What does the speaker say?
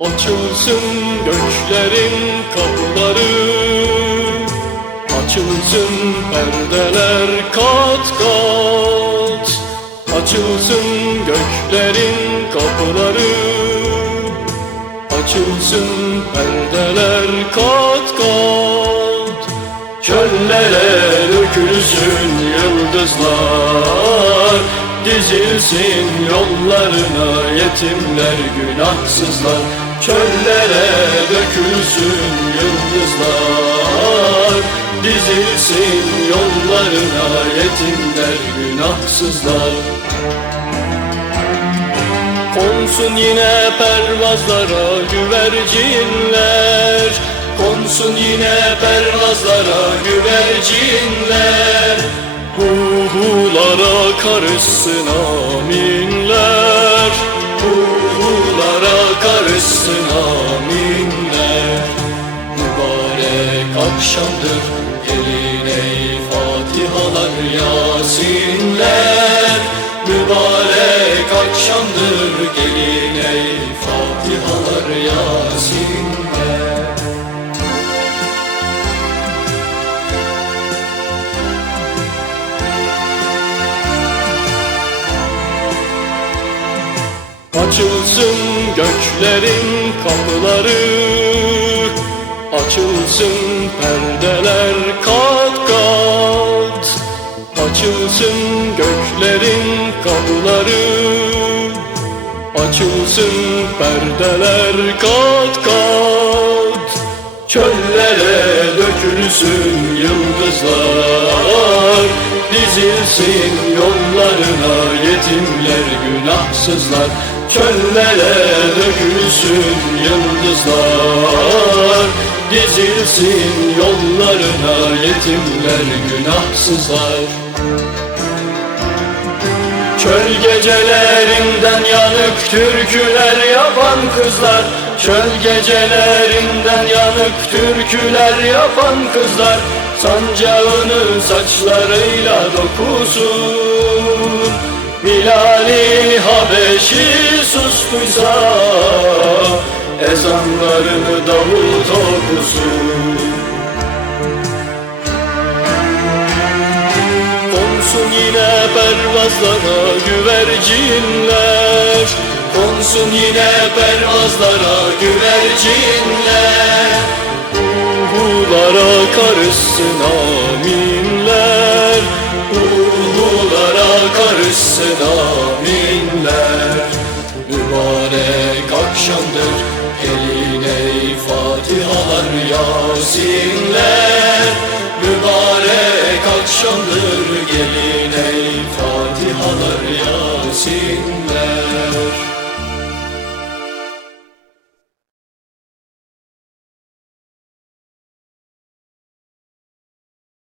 Açılsın göklerin kapıları Açılsın perdeler kat kat. Açılsın göklerin kapıları Açılsın perdeler kat kat. Çöllere dökülsün yıldızlar Dizilsin yollarına yetimler günahsızlar Çöllere dökülsün yıldızlar. Dizilsin yollarına yetimler günahsızlar. Konsun yine pervazlara güvercinler. Konsun yine pervazlara güvercinler. Huhulara karışsın aminler gelin ey Fatihalar Yasinler. Mübarek akşamdır. Gelin ey Fatihalar Yasinler. Açılsın göklerin kapıları Açılsın perdeler kat kat. Açılsın göklerin kapıları. Açılsın perdeler kat kat. Çöllere dökülsün yıldızlar. Dizilsin yollarına yetimler günahsızlar. Çöllere dökülsün yıldızlar Dizilsin yollarına yetimler günahsızlar. Çöl gecelerinden yanık türküler yapan kızlar. Çöl gecelerinden yanık türküler yapan kızlar. Sancağını saçlarıyla dokusun Bilal-i Habeşi sustuysa ezanlarını davul okusun Konsun yine pervazlara güvercinler. Konsun yine pervazlara güvercinler. Ruhulara karışsın aminler. Ruhulara karışsın aminler. Mübarek akşamdır. sing.